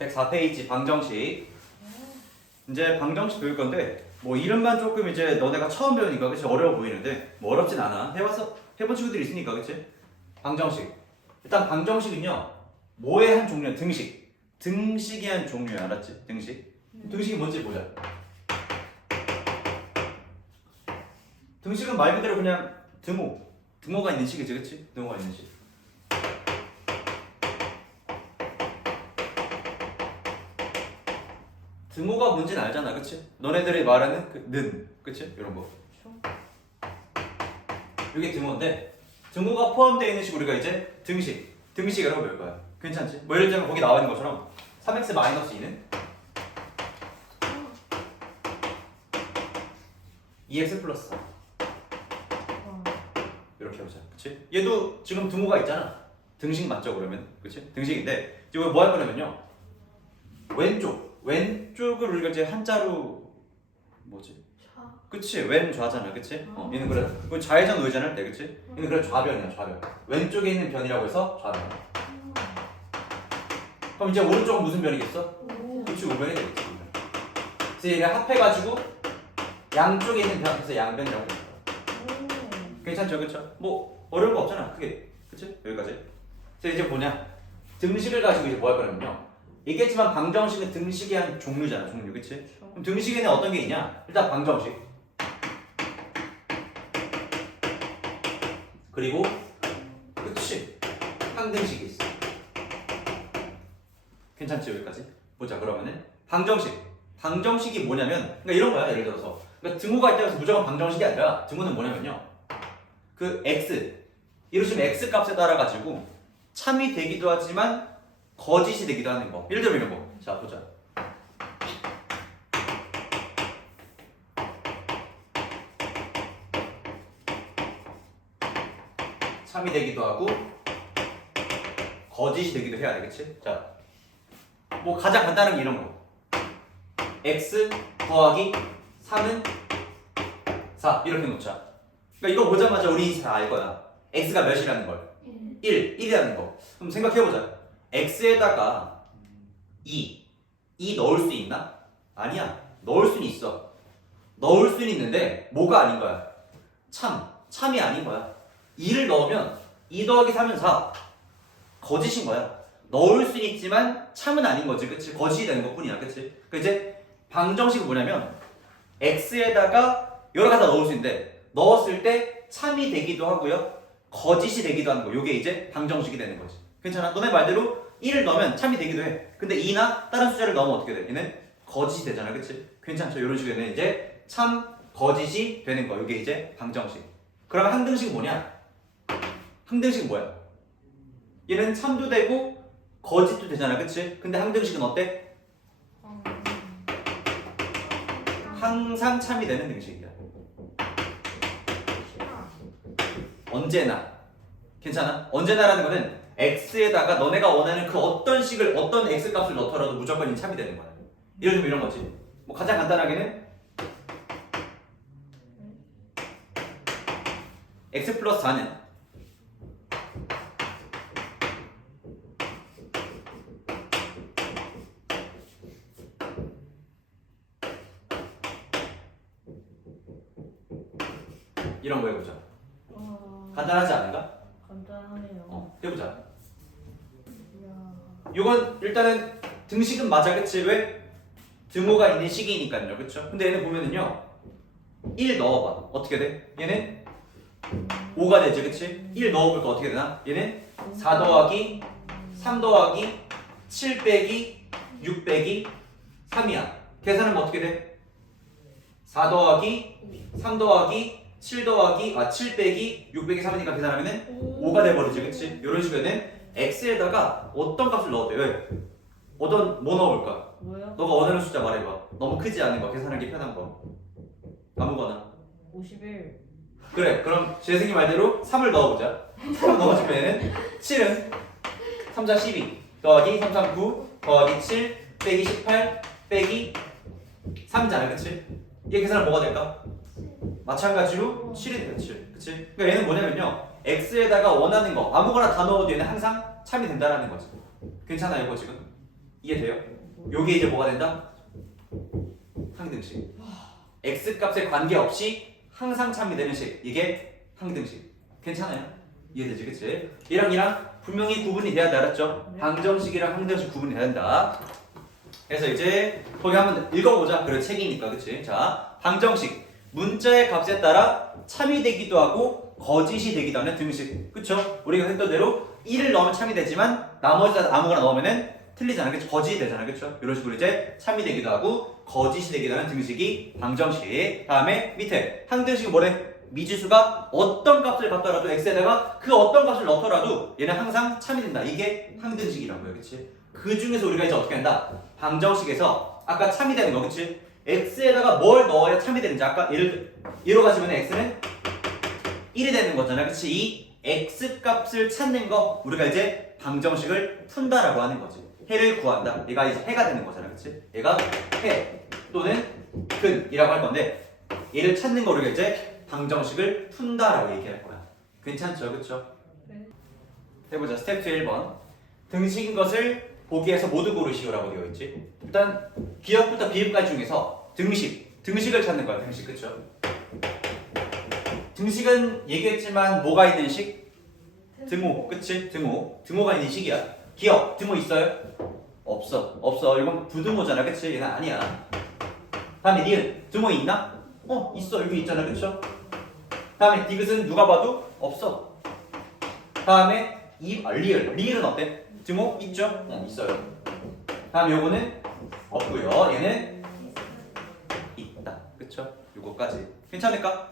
104페이지 방정식. 이제 방정식 배울 건데 뭐 이름만 조금 이제 너네가 처음 배우니까 그치 어려워 보이는데 뭐 어렵진 않아. 해봐서 해본 친구들이 있으니까 그치? 방정식. 일단 방정식은요 뭐의 한 종류야 등식. 등식의 한 종류야 알았지? 등식. 등식이 뭔지 보자. 등식은 말 그대로 그냥 등호. 등호가 있는 식이지 그치? 등호가 있는 식. 등호가 뭔지는 알잖아, 그치? 너네들이 말하는 그 는, 그치? 이런 거. 이게 등호인데 등호가 포함되어 있는 식 우리가 이제 등식, 등식이라고 배울 거야. 괜찮지? 뭐 예를 들면 거기 나와 있는 것처럼 3x 2는 2x 플러스 4 이렇게 해보자, 그치? 얘도 지금 등호가 있잖아. 등식 맞죠, 그러면? 그치? 등식인데 지금 뭐할 거냐면요. 왼쪽, 왼쪽을 우리가 이제 한자로 뭐지? 차. 그치? 왼 좌잖아 그치? 어, 얘는 그래. 그 좌회전 우회전 할 때 그치? 얘는 그래 좌변이야 좌변. 왼쪽에 있는 변이라고 해서 좌변. 그럼 이제 오른쪽은 무슨 변이겠어? 오. 그치 우변이 되겠지 우변. 그래서 얘를 합해가지고 양쪽에 있는 변 그래서 양변이라고 해요 괜찮죠 그쵸? 뭐 어려운 거 없잖아 크게. 그치? 여기까지. 그래서 이제 뭐냐? 등식을 가지고 이제 뭐 할 거냐면요 있겠지만 방정식은 등식의 한 종류잖아 종류 그치 그럼 등식에는 어떤 게 있냐? 일단 방정식. 그리고 그치 항등식이 있어. 괜찮지 여기까지? 보자 그러면은 방정식. 방정식이 뭐냐면 그러니까 이런 거야 예를 들어서 그러니까 등호가 있다고 해서 무조건 방정식이 아니라 등호는 뭐냐면요 그 x 이러시면 x 값에 따라 가지고 참이 되기도 하지만 거짓이 되기도 하는 거 예를 들면 이런 거 자 보자 참이 되기도 하고 거짓이 되기도 해야 되겠지? 자, 뭐 가장 간단한 게 이런 거. x 더하기 3은 4 이렇게 놓자. 그러니까 이거 보자마자 우리 다알 거야. x가 몇이라는 걸. 1, 1이라는 거. 그럼 생각해 보자. X에다가 2, 2 넣을 수 있나? 아니야. 넣을 수는 있어. 넣을 수는 있는데 뭐가 아닌 거야? 참, 참이 아닌 거야. 2를 넣으면 2 더하기 3은 4. 거짓인 거야. 넣을 수는 있지만 참은 아닌 거지. 그치? 거짓이 되는 것 뿐이야. 그치? 그 이제 방정식은 뭐냐면 x에다가 여러 가지 다 넣을 수 있는데 넣었을 때 참이 되기도 하고요. 거짓이 되기도 하는 거. 요게 이제 방정식이 되는 거지. 괜찮아? 너네 말대로 1을 넣으면 참이 되기도 해. 근데 2나 다른 숫자를 넣으면 어떻게 돼? 얘는 거짓이 되잖아. 그치? 괜찮죠? 이런 식으로 이제 참, 거짓이 되는 거. 요게 이제 방정식. 그러면 항등식은 뭐냐? 항등식은 뭐야? 얘는 참도 되고 거짓도 되잖아, 그치? 근데 항등식은 어때? 항상 참이 되는 등식이야. 언제나. 괜찮아? 언제나라는 거는 x에다가 너네가 원하는 그 어떤 식을 어떤 x 값을 넣더라도 무조건 이 참이 되는 거야. 예를 들면 이런 거지. 뭐 가장 간단하게는 x 플러스 4는 이런 거 해보자. 간단하지 않은가? 간단하네요. 어, 해보자. 이건 일단은 등식은 맞아, 그치? 왜? 등호가 있는 식이니까요, 그쵸? 근데 얘는 보면은요, 1 넣어봐. 어떻게 돼? 얘는 5가 되지, 그치? 1 넣어볼까 어떻게 되나? 얘는 4 더하기 3 더하기 7 빼기 6 빼기 3이야. 계산하면 어떻게 돼? 4 더하기 3 더하기 7 더하기 아 7 빼기 6 빼기 3이니까 계산하면은 5가 돼버리지, 그치? 이런 식으로는 x에다가 어떤 값을 넣어도 돼? 왜? 어떤 뭐 넣어볼까? 뭐야? 너가 원하는 숫자 말해봐. 너무 크지 않은 거, 계산하기 편한 거. 아무거나. 51. 그래, 그럼 재승이 말대로 3을 넣어보자. 3을 넣어주면은 7은 3, 4, 12 더하기 3, 3, 9 더하기 7 빼기 18 빼기 3이잖아, 그치? 얘 계산은 뭐가 될까? 마찬가지로 7이 돼요, 7. 그치? 그러니까 얘는 뭐냐면요. X에다가 원하는 거 아무거나 다 넣어도 얘는 항상 참이 된다라는 거지. 괜찮아, 이거 지금? 이해돼요? 요게 이제 뭐가 된다? 항등식. x 값에 관계없이 항상 참이 되는 식. 이게 항등식. 괜찮아요? 이해되지, 그치? 얘랑 얘랑 분명히 구분이 돼야 돼, 알았죠? 네. 방정식이랑 항등식 구분이 돼야 된다. 그래서 이제 거기 한번 읽어보자. 그래, 책이니까, 그치? 자, 방정식. 문자의 값에 따라 참이 되기도 하고 거짓이 되기도 하는 등식. 그쵸? 우리가 했던 대로 1을 넣으면 참이 되지만 나머지 다 아무거나 넣으면은 틀리잖아. 그쵸? 거짓이 되잖아. 그쵸? 이런 식으로 이제 참이 되기도 하고 거짓이 되기도 하는 등식이 방정식. 다음에 밑에 항등식은 뭐래? 미지수가 어떤 값을 갖더라도 x에다가 그 어떤 값을 넣더라도 얘는 항상 참이 된다. 이게 항등식이라고요. 그치? 그 중에서 우리가 이제 어떻게 한다? 방정식에서 아까 참이 되는 거. 그치? X에다가 뭘 넣어야 참이 되는지 아까 예를 예로 가지면 x는 1이 되는 거잖아. 그치? 이 x 값을 찾는 거 우리가 이제 방정식을 푼다라고 하는 거지. 해를 구한다. 얘가 이제 해가 되는 거잖아. 그치? 얘가 해 또는 근이라고 할 건데 얘를 찾는 거 우리가 이제 방정식을 푼다라고 얘기할 거야. 괜찮죠? 그쵸? 네. 해보자. 스텝 2 1번. 등식인 것을 보기에서 모두 고르시오라고 되어 있지. 일단 기억부터 비읍까지 중에서 등식, 등식을 찾는 거야. 등식 그쵸? 등식은 얘기했지만 뭐가 있는 식? 등호, 그치? 등호. 등호가 있는 식이야. 기억, 등호 있어요? 없어, 없어. 이건 부등호잖아, 그치? 얘는 아니야. 다음에 니은, 등호 있나? 어, 있어. 여기 있잖아, 그쵸? 다음에 디귿은 누가 봐도 없어. 다음에 이 아, 리을, 리을은 어때? 등호 있죠? 어, 있어요. 다음 요거는 없고요. 얘는. 그쵸? 요거까지. 괜찮을까?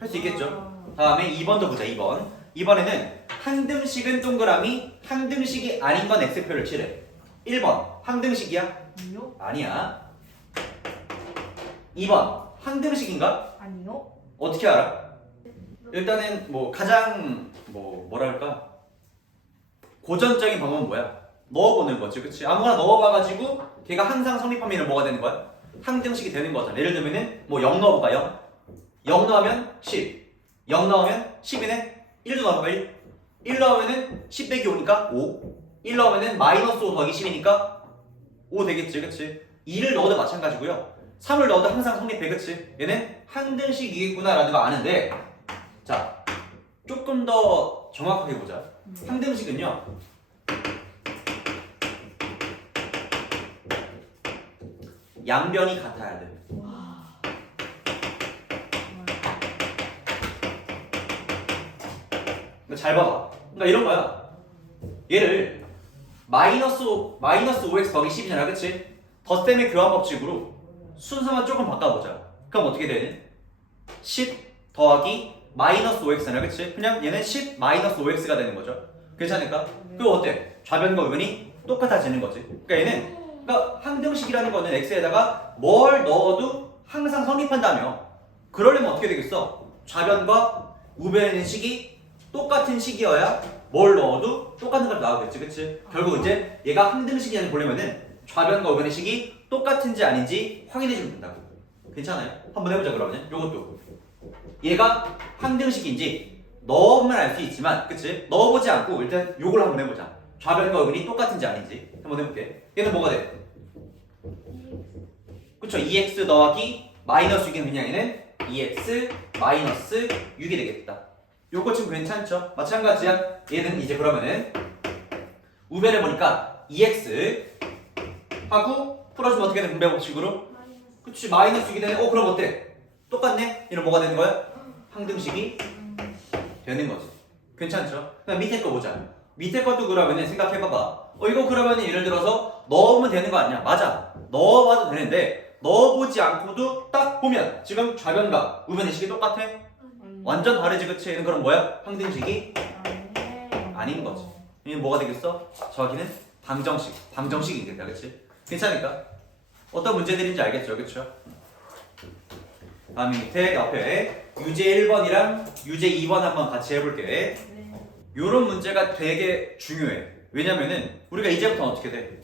할 수 있겠죠? 다음에 2번도 보자. 2번. 2번에는 항등식은 동그라미, 항등식이 아닌 건 X표를 칠해. 1번. 항등식이야? 아니요? 아니야. 2번. 항등식인가? 아니요? 어떻게 알아? 일단은 뭐 가장 뭐 뭐랄까 고전적인 방법은 뭐야? 넣어보는 거지, 그렇지? 아무거나 넣어봐가지고 걔가 항상 성립하면 뭐가 되는 거야? 항등식이 되는 거잖아. 예를 들면은 뭐0 넣어볼까? 0? 0 넣으면 10 0 넣으면 10이네 1도 넣어볼까? 1? 1 넣으면은 10 빼기 5니까 5 1 넣으면은 마이너스 5 더하기 10이니까 5 되겠지, 그렇지? 2를 넣어도 마찬가지고요 3을 넣어도 항상 성립해, 그치? 얘는 항등식이겠구나라는 거 아는데 자, 조금 더 정확하게 보자 항등식은요 양변이 같아야 돼 와. 그러니까 잘 봐봐 그러니까 이런 거야 얘를 마이너스 5, 마이너스 5x 더하기 10이잖아 그치? 덧셈의 교환 법칙으로 순서만 조금 바꿔보자 그럼 어떻게 되니? 10 더하기 마이너스 5x잖아 그치? 그냥 얘는 10 마이너스 5x가 되는 거죠 괜찮을까? 그거 어때? 좌변과 우변이 똑같아지는 거지 그러니까 얘는 그러니까 항등식이라는 거는 x에다가 뭘 넣어도 항상 성립한다며 그러려면 어떻게 되겠어? 좌변과 우변의 식이 똑같은 식이어야 뭘 넣어도 똑같은 걸 나오겠지 그치? 결국 이제 얘가 항등식이냐는 보려면은 좌변과 우변의 식이 똑같은지 아닌지 확인해 주면 된다고 괜찮아요? 한번 해보자 그러면 요것도 얘가 항등식인지 넣으면 알 수 있지만 그치? 넣어보지 않고 일단 요걸 한번 해보자 좌변과 우변이 똑같은지 아닌지 한번 해볼게 얘는 뭐가 돼? 그쵸 2x 더하기 마이너스 6이면 그냥 얘는 2x 마이너스 6이 되겠다 요거 지금 괜찮죠? 마찬가지야 얘는 이제 그러면은 우변을 보니까 2x 하고 풀어주면 어떻게 되는 분배 법칙으로? 그치 마이너스 6이 되네 어 그럼 어때? 똑같네? 얘는 뭐가 되는 거야? 항등식이 되는 거지 괜찮죠? 그럼 밑에 거 보자 밑에 것도 그러면은 생각해봐봐 어 이거 그러면 예를 들어서 넣으면 되는 거 아니야 맞아 넣어봐도 되는데 넣어보지 않고도 딱 보면 지금 좌변과 우변의 식이 똑같아? 완전 다르지 그치? 얘는 그럼 뭐야? 항등식이. 아닌 거지. 얘는 뭐가 되겠어? 저기는 방정식 방정식이겠다 그치? 괜찮을까? 어떤 문제들인지 알겠죠 그쵸? 다음 밑에 옆에 유제 1번이랑 유제 2번 한번 같이 해볼게 네. 요런 문제가 되게 중요해. 왜냐면은 우리가 이제부터 어떻게 돼?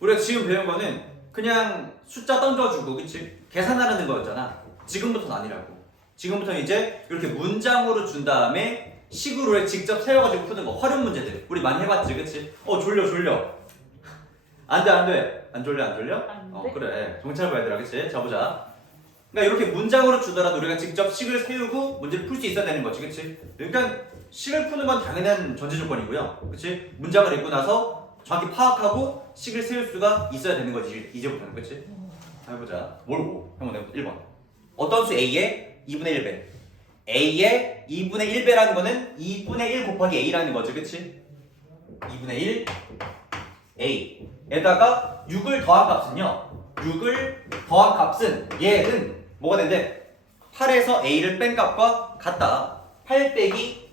우리가 지금 배운 거는 그냥 숫자 던져주고 그치? 계산하는 거였잖아. 지금부터는 아니라고. 지금부터는 이제 이렇게 문장으로 준 다음에 식으로 직접 세워가지고 푸는 거. 활용 문제들. 우리 많이 해봤지 그치? 어 졸려 졸려. 안 돼, 안 돼. 안 졸려, 안 졸려? 안 어, 돼. 그래. 정찰 봐야 되라, 그치? 자, 보자. 그러니까 이렇게 문장으로 주더라도 우리가 직접 식을 세우고 문제를 풀 수 있어야 되는 거지, 그치? 그러니까 식을 푸는 건 당연한 전제 조건이고요. 그치? 문장을 읽고 나서 정확히 파악하고 식을 세울 수가 있어야 되는 거지, 이제부터는, 그치? 자, 해보자. 뭘 보? 한번 해보자. 1번. 어떤 수 A의 2분의 1배. A의 2분의 1배라는 거는 2분의 1 곱하기 A라는 거지, 그치? 2분의 1 A. 에다가 6을 더한 값은요. 6을 더한 값은 얘는 뭐가 된대? 8에서 A를 뺀 값과 같다. 8 빼기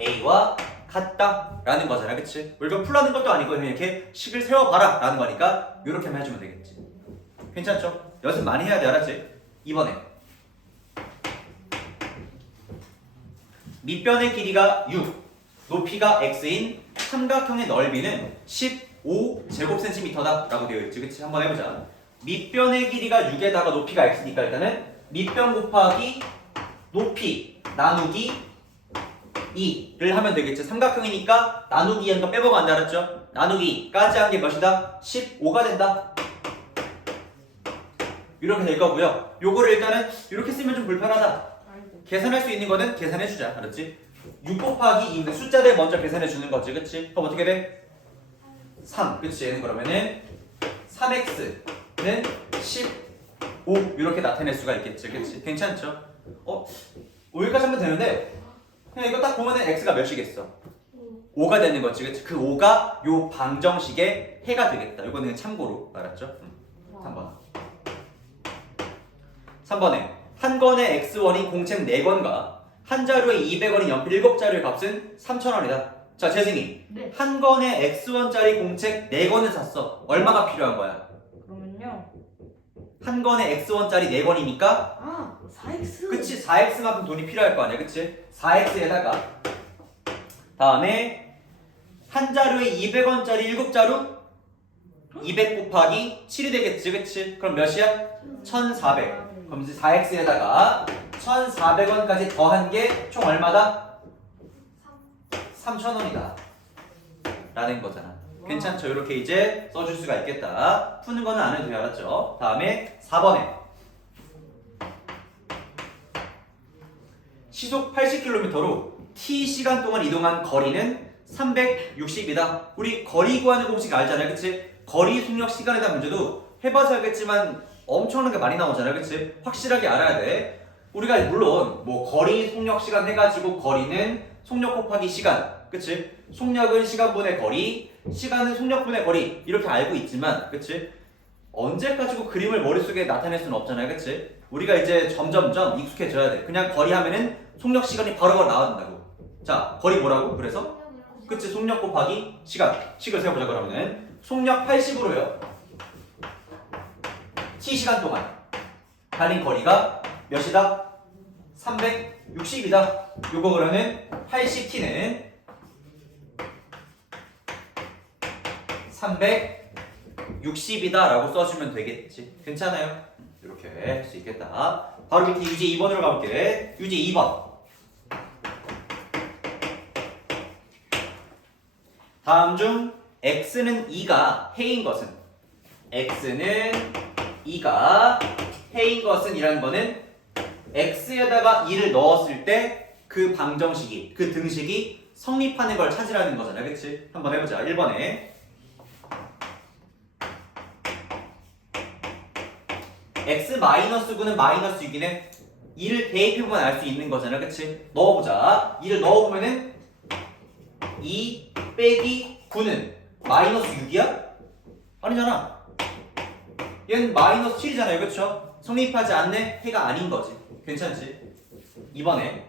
A와 같다. 라는 거잖아, 그치? 우리가 풀라는 것도 아니고 그냥 이렇게 식을 세워봐라. 라는 거니까 이렇게만 해주면 되겠지. 괜찮죠? 연습 많이 해야 돼, 알았지? 이번에 밑변의 길이가 6, 높이가 x인 삼각형의 넓이는 15제곱센티미터다 라고 되어 있지 그치? 한번 해보자 밑변의 길이가 6에다가 높이가 x니까 일단은 밑변 곱하기 높이 나누기 2를 하면 되겠지 삼각형이니까 나누기 거 빼먹어 안 알았죠? 나누기까지 한 게 몇이다? 15가 된다 이렇게 될 거고요 요거를 일단은 이렇게 쓰면 좀 불편하다. 계산할 수 있는 거는 계산해 주자. 알았지? 6 곱하기 2인데 숫자들 먼저 계산해 주는 거지. 그치? 그럼 어떻게 돼? 3. 그치? 얘는 그러면은 3x는 15 이렇게 나타낼 수가 있겠지. 그치? 괜찮죠? 어? 5여기까지 하면 되는데 그냥 이거 딱 보면은 x가 몇이겠어? 5가 되는 거지. 그치? 그 5가 요 방정식의 해가 되겠다. 이거는 참고로 알았죠? 음. 3번. 3번에 한 권의 X1인 공책 4권과 한 자루에 200원인 연필 7자루의 값은 3,000원이다. 자, 재승이. 네. 한 권의 X1짜리 공책 4권을 샀어. 얼마가 필요한 거야? 한 권의 X1짜리 4권이니까 아, 4x. 그치 4X만큼 돈이 필요할 거 아니야. 그치? 4X에다가 다음에 한 자루에 200원짜리 7자루 200 곱하기 7이 되겠지. 그치? 그럼 몇이야? 1,400. 그럼 이제 4x에다가 1,400원까지 더한 게 총 얼마다? 3,000원이다. 라는 거잖아. 괜찮죠? 이렇게 이제 써줄 수가 있겠다. 푸는 거는 안 해도 돼요. 알았죠? 다음에 4번에 시속 80km로 t 시간 동안 이동한 거리는 360이다. 우리 거리 구하는 공식 알잖아요. 그치? 거리 속력 시간에 대한 문제도 해봐서 알겠지만 엄청나게 많이 나오잖아요. 그치? 확실하게 알아야 돼. 우리가 물론 뭐 거리 속력 시간 해가지고 거리는 속력 곱하기 시간. 그치? 속력은 시간분의 거리, 시간은 속력분의 거리. 이렇게 알고 있지만, 그치? 언제 가지고 그림을 머릿속에 나타낼 수는 없잖아요. 그치? 우리가 이제 점점점 익숙해져야 돼. 그냥 거리 하면은 속력 시간이 바로바로 나온다고. 자, 거리 뭐라고? 그래서? 그치? 속력 곱하기 시간. 식을 세워보자 그러면은. 속력 80으로요. t 시간 동안 달린 거리가 몇이다? 360이다. 요거 그러면 80t는 360이다 라고 써주면 되겠지. 괜찮아요? 이렇게 할 수 있겠다. 바로 밑에 유제 2번으로 가볼게. 유제 2번. 다음 중 x는 2가 해인 것은 x는 2가 해인 것은 이라는 거는 x에다가 2를 넣었을 때 그 방정식이 그 등식이 성립하는 걸 찾으라는 거잖아 그치? 한번 해보자 1번에 x 마이너스 9는 마이너스 6이네 2를 대입해보면 알 수 있는 거잖아 그치? 넣어보자 2를 넣어보면은 2 빼기 9는 마이너스 6이야? 아니잖아 얘는 마이너스 7이잖아요 그쵸? 성립하지 않네? 해가 아닌 거지 괜찮지? 이번에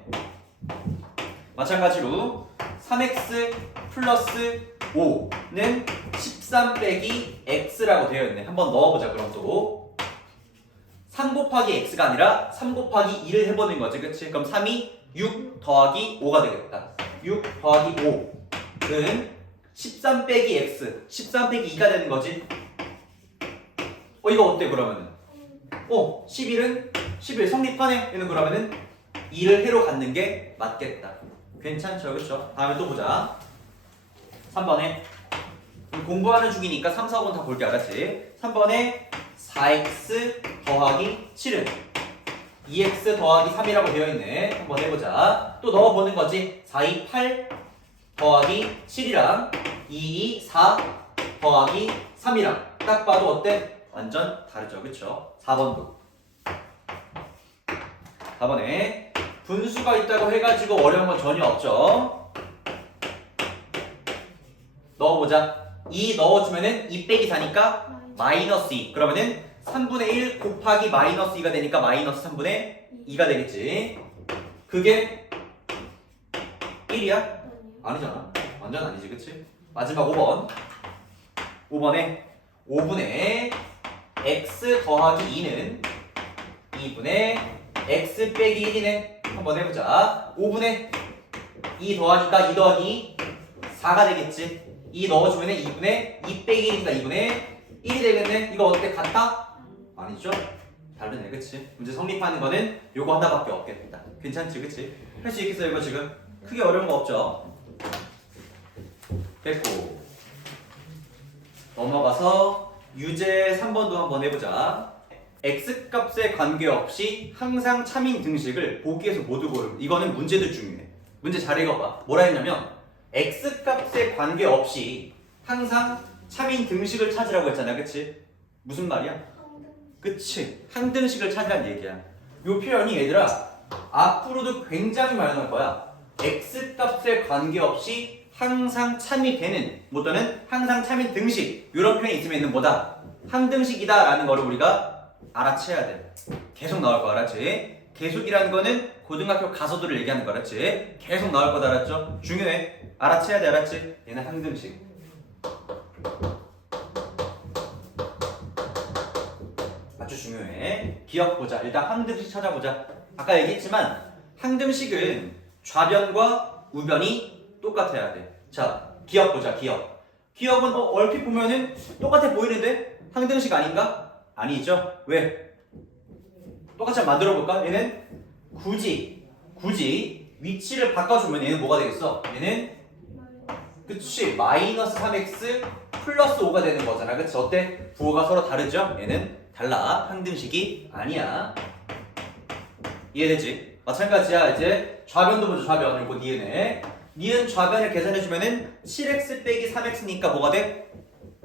마찬가지로 3x 플러스 5는 13 빼기 x라고 되어 있네 한번 넣어보자 그럼 또 3 곱하기 x가 아니라 3 곱하기 2를 해보는 거지 그치? 그럼 3이 6 더하기 5가 되겠다. 6 더하기 5는 13 빼기 x 13 빼기 2가 되는 거지? 어 이거 어때 그러면은? 어 11은 11 성립하네. 얘는 그러면은 2를 해로 갖는 게 맞겠다. 괜찮죠 그렇죠 다음에 또 보자. 3번에. 지금 공부하는 중이니까 3, 4번 다 볼게 알았지? 3번에 4x 더하기 7은 2x 더하기 3이라고 되어 있네. 한번 해보자. 또 넣어보는 거지. 4, 2, 8 더하기 7이랑 2, 2, 4 더하기 3이랑 딱 봐도 어때? 완전 다르죠. 그쵸? 4번도. 4번에 분수가 있다고 해가지고 어려운 건 전혀 없죠. 넣어보자. 2 넣어주면은 2 빼기 4니까 마이너스 2. 그러면은 3분의 1 곱하기 마이너스 2가 되니까 마이너스 3분의 2가 되겠지. 그게 1이야? 아니잖아. 완전 아니지, 그치? 마지막 5번. 5번에 5분의 x 더하기 2는 2분의 x 빼기 1이네. 한번 해보자. 5분의 2 더하니까 2 더하기 4가 되겠지. 2 넣어주면 2분의 2 빼기 1이니까 2분의 1이 되겠네. 이거 어때? 같다? 아니죠? 다르네, 그치? 문제 성립하는 거는 요거 하나밖에 없겠다. 괜찮지, 그치? 할 수 있겠어요, 이거 지금? 크게 어려운 거 없죠? 됐고. 넘어가서 유제 3번도 한번 해보자. x 값에 관계없이 항상 참인 등식을 보기에서 모두 고르. 이거는 문제도 중요해. 문제 잘 읽어봐. 뭐라 했냐면 x 값에 관계없이 항상 참인 등식을 찾으라고 했잖아, 그치? 무슨 말이야? 그치? 한 등식을 찾으란 얘기야. 요 표현이 얘들아 앞으로도 굉장히 많이 나올 거야. x 값에 관계없이 항상 참이 되는 뭐 또는 항상 참인 등식 이런 표현이 있으면 있는 뭐다? 한 등식이다 라는 거를 우리가 알아채야 돼. 계속 나올 거 알았지? 계속이라는 거는 고등학교 가서도를 얘기하는 거 알았지? 계속 나올 거다 알았죠? 중요해. 알아채야 돼 알았지? 얘는 한 등식. 기억 보자. 일단 항등식 찾아보자. 아까 얘기했지만 항등식은 좌변과 우변이 똑같아야 돼. 자, 기억 보자. 기억. 기억은 어, 얼핏 보면은 똑같아 보이는데 항등식 아닌가? 아니죠. 왜? 똑같이 만들어 볼까? 얘는 굳이 굳이 위치를 바꿔주면 얘는 뭐가 되겠어? 얘는 그치 마이너스 3x 플러스 5가 되는 거잖아 그치 어때? 부호가 서로 다르죠? 얘는 달라. 항등식이 아니야. 이해되지? 마찬가지야. 이제 좌변도 보자 좌변. 이거 니은에 니은 좌변을 계산해주면은 7x 빼기 3x니까 뭐가 돼?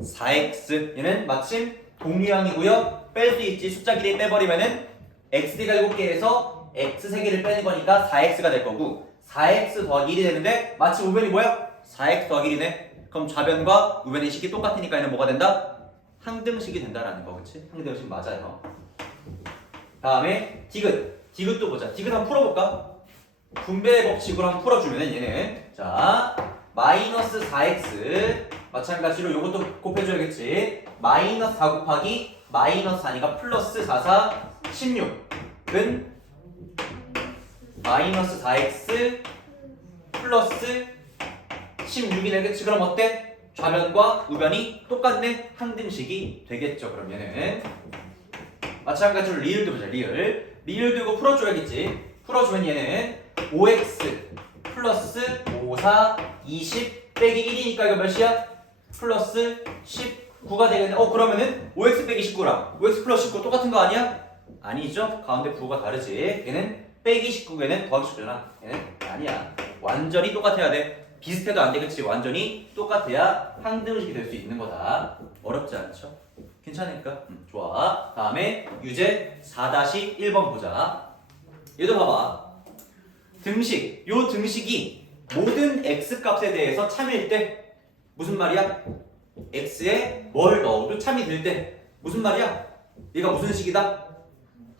4x 얘는 마침 동류항이고요. 뺄 수 있지. 숫자 길이 빼버리면은 x가 7개에서 x 3개를 빼는 거니까 4x가 될 거고 4x 더하기 1이 되는데 마침 우변이 뭐야? 4x 더하기 1이네. 그럼 좌변과 우변의 식이 똑같으니까 얘는 뭐가 된다? 항등식이 된다라는 거 그치? 항등식 맞아요. 다음에 디귿. 디귿도 보자. 디귿 한번 풀어볼까? 분배의 법칙으로 한번 풀어주면은 얘는 자 마이너스 4x 마찬가지로 요것도 곱해줘야겠지. 마이너스 4 곱하기 마이너스 4니까 플러스 4, 4, 16은 마이너스 4x 플러스 16이 되겠지? 그럼 어때? 좌변과 우변이 똑같네? 항등식이 되겠죠 얘는 마찬가지로 리을도 보자 리을. 리을도 이거 풀어줘야겠지. 풀어주면 얘는 5x 플러스 5, 4, 20 빼기 1이니까 이거 몇이야? 플러스 19가 되겠네. 어 그러면은 5x 빼기 19랑 5x 플러스 19 똑같은 거 아니야? 아니죠. 가운데 부호가 다르지. 얘는 빼기 19 얘는 더하기 19잖아. 얘는 아니야. 완전히 똑같아야 돼 비슷해도 안 되겠지 완전히 똑같아야 항등식이 될 수 있는 거다 어렵지 않죠? 괜찮으니까 음, 좋아 다음에 유제 4-1번 보자 얘도 봐봐 등식 요 등식이 모든 x 값에 대해서 참일 때 무슨 말이야? x에 뭘 넣어도 참이 될 때 무슨 말이야? 얘가 무슨 식이다?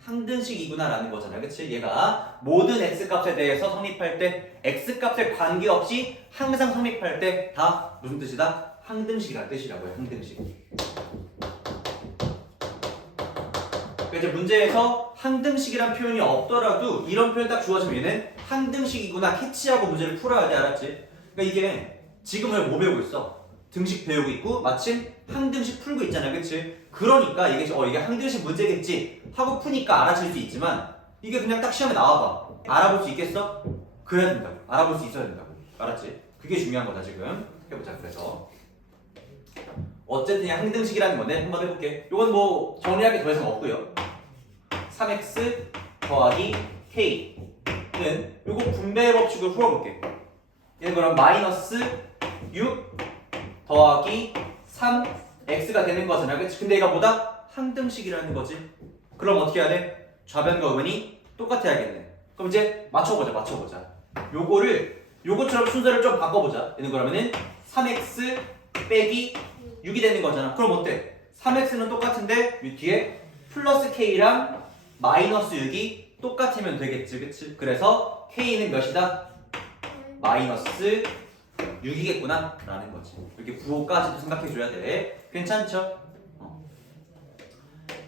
항등식이구나라는 거잖아 그치? 얘가 모든 x 값에 대해서 성립할 때 x 값에 관계없이 항상 성립할 때 다 무슨 뜻이다? 항등식이라는 뜻이라고요 항등식 그러니까 이제 문제에서 항등식이란 표현이 없더라도 이런 표현 딱 주어지면 얘는 항등식이구나 캐치하고 문제를 풀어야 돼 알았지? 그러니까 이게 지금 우리가 뭐 배우고 있어? 등식 배우고 있고 마침 항등식 풀고 있잖아 그치? 그러니까 이게 어 이게 항등식 문제겠지 하고 푸니까 알아챌 수 있지만 이게 그냥 딱 시험에 나와봐 알아볼 수 있겠어? 그래야 된다고 알아볼 수 있어야 된다고 알았지? 그게 중요한 거다 지금 해보자 그래서 어쨌든 항등식이라는 건데 한번 해볼게. 이건 뭐 정리할 게 더 이상 없고요. 3x 더하기 k는 요거 분배 법칙을 풀어볼게. 얘는 그럼 마이너스 6 더하기 3x가 되는 거잖아. 그치? 근데 얘가 뭐다? 항등식이라는 거지. 그럼 어떻게 해야 돼? 좌변과 우변이 똑같아야겠네. 그럼 이제 맞춰보자, 맞춰보자. 요거를 요것처럼 순서를 좀 바꿔보자. 얘는 그러면은 3x 빼기 6이 되는 거잖아. 그럼 어때? 3x는 똑같은데 이 뒤에 플러스 k랑 마이너스 6이 똑같으면 되겠지, 그치? 그래서 k는 몇이다? 마이너스 6이겠구나 라는 거지. 이렇게 부호까지도 생각해줘야 돼. 괜찮죠? 어.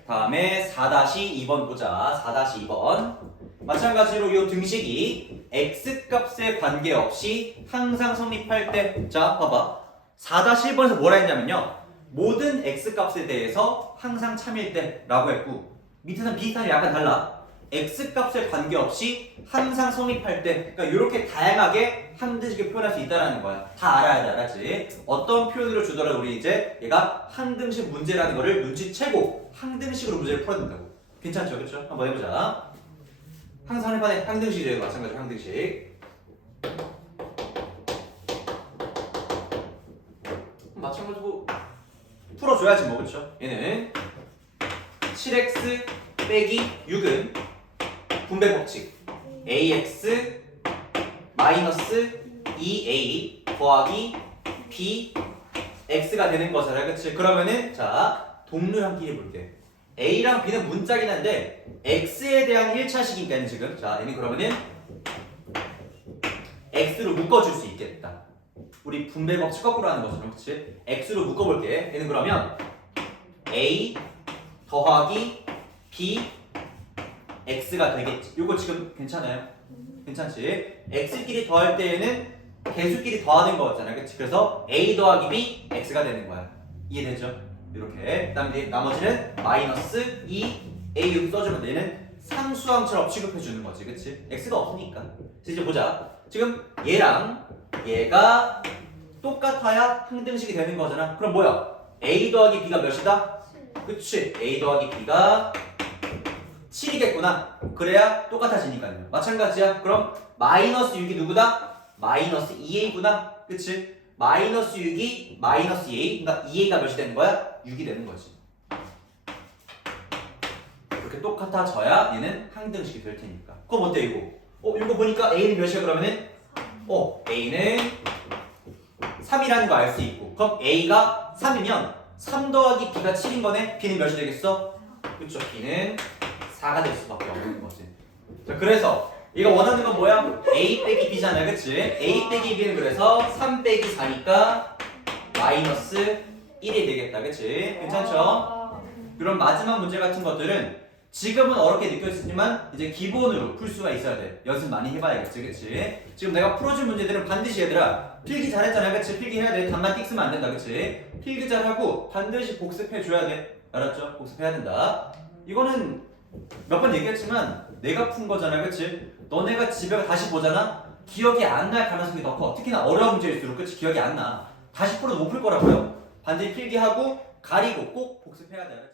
다음에 4-2번 보자. 4-2번. 마찬가지로 이 등식이 x 값에 관계없이 항상 성립할 때, 자, 봐봐. 4-1번에서 뭐라 했냐면요. 모든 x 값에 대해서 항상 참일 때 라고 했고, 밑에서는 비슷하게 약간 달라. X 값에 관계없이 항상 성립할 때, 그러니까 이렇게 다양하게 항등식을 표현할 수 있다는 거야. 다 알아야 돼, 알았지? 어떤 표현으로 주더라도 우리 이제 얘가 항등식 문제라는 거를 눈치채고 항등식으로 문제를 풀어야 된다고. 괜찮죠, 그렇죠? 한번 해보자. 항상 해봐네 항등식이에요, 마찬가지 로 항등식. 마찬가지로 풀어줘야지 뭐 그렇죠? 얘는 7x 빼기 6은 분배 법칙. Ax 마이너스 2a 더하기 b x가 되는 거잖아 그치? 그러면은 자 동류함끼리 볼게. A랑 b는 문자긴 한데 x에 대한 1차식이니까 지금. 자 얘는 그러면은 x로 묶어줄 수 있겠다. 우리 분배 법칙 거꾸로 하는 거잖아 그치? x로 묶어볼게. 얘는 그러면 a 더하기 b x가 되겠지 이거 지금 괜찮아요? 괜찮지? x끼리 더할 때에는 개수끼리 더하는 거잖아 그치? 그래서 a 더하기 b x가 되는 거야 이해되죠? 이렇게 그다음 에 나머지는 마이너스 2 a6 써주면 얘는 상수함처럼 취급해 주는 거지 그치? x가 없으니까 이제 보자 지금 얘랑 얘가 똑같아야 항등식이 되는 거잖아 그럼 뭐야? a 더하기 b가 몇이다? 그치 a 더하기 b가 7이겠구나 그래야 똑같아지니까요 마찬가지야 그럼 마이너스 6이 누구다? 마이너스 2a구나 그치? 마이너스 6이 마이너스 2a 그러니까 2a가 몇이 되는 거야? 6이 되는 거지 이렇게 똑같아져야 얘는 항등식이 될 테니까 그럼 어때 이거? 어 이거 보니까 a는 몇이야 그러면은? 어 a는 3이라는 거 알 수 있고 그럼 a가 3이면 3 더하기 b가 7인 거네 b는 몇이 되겠어? 그쵸 b는 4가 될 수밖에 없는 거지 자 그래서 얘가 원하는 건 뭐야? a 빼기 b잖아 그치? a 빼기 b는 그래서 3 빼기 4니까 마이너스 1이 되겠다 그치? 괜찮죠? 그럼 마지막 문제 같은 것들은 지금은 어렵게 느껴지지만 이제 기본으로 풀 수가 있어야 돼. 연습 많이 해봐야겠지, 그치? 지금 내가 풀어준 문제들은 반드시 얘들아 필기 잘했잖아, 그치? 필기 해야 돼. 단만 띡 쓰면 안 된다, 그치? 필기 잘하고 반드시 복습해줘야 돼. 알았죠? 복습해야 된다. 이거는 몇 번 얘기했지만 내가 푼 거잖아, 그치? 너네가 집에 가 다시 보잖아? 기억이 안 날 가능성이 더 커. 특히나 어려운 문제일수록, 그치? 기억이 안 나. 다시 풀어도 못 풀 거라고요. 반드시 필기하고 가리고 꼭 복습해야 돼.